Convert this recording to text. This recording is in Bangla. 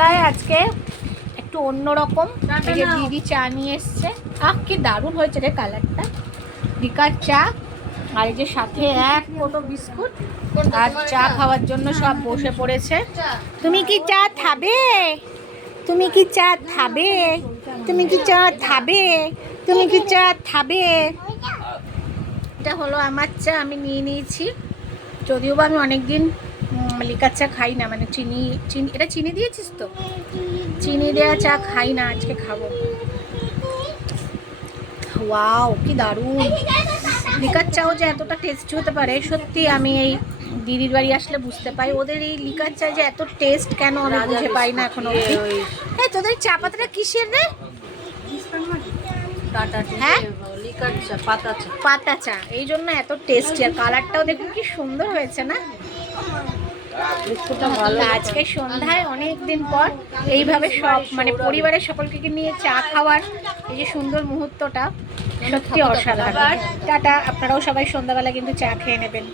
সন্ধ্যাবেলায় আজকে একটু অন্যরকম। এই যে দিদি চা নিয়ে এসছে। কি দারুণ হয়েছে রে কালারটা। লিকার চা আর এই যে সাথে এক কোটো বিস্কুট আর চা খাওয়ার জন্য সব বসে পড়েছে। তুমি কি চা খাবে? তুমি কি চা খাবে? তুমি কি চা খাবে? তুমি কি চা খাবে? এটা হলো আমার চা, আমি নিয়ে নিয়েছি। যদিও বা আমি অনেকদিন লিকার চা খাই না, মানে চিনি চিনি এটা চিনি দিয়েছিস তো? চিনি দেওয়া চা খাই না, আজকে খাবো। ওয়াও কি দারুণ! লিকার চাও যে এতটা টেস্টি হতে পারে সত্যি আমি এই দিদির বাড়ি আসলে বুঝতে পাই। ওদের এই লিকার চা যে এত টেস্ট কেন আমি বুঝে পাই না এখনো অবধি। এই তোদের চা পাতাটা কিসের রে? হ্যাঁ পাতা চা, এই জন্য এত টেস্টি। আর কালারটাও দেখুন কি সুন্দর হয়েছে না? আজকে সন্ধ্যায় অনেক দিন পর এইভাবে সব মানে পরিবারের সকলকে নিয়ে চা খাওয়ার এই যে সুন্দর মুহূর্তটা সত্যি অসাধারণ। টাটা, আপনারাও সবাই সন্ধ্যাবেলা কিন্তু চা খেয়ে নেবেন।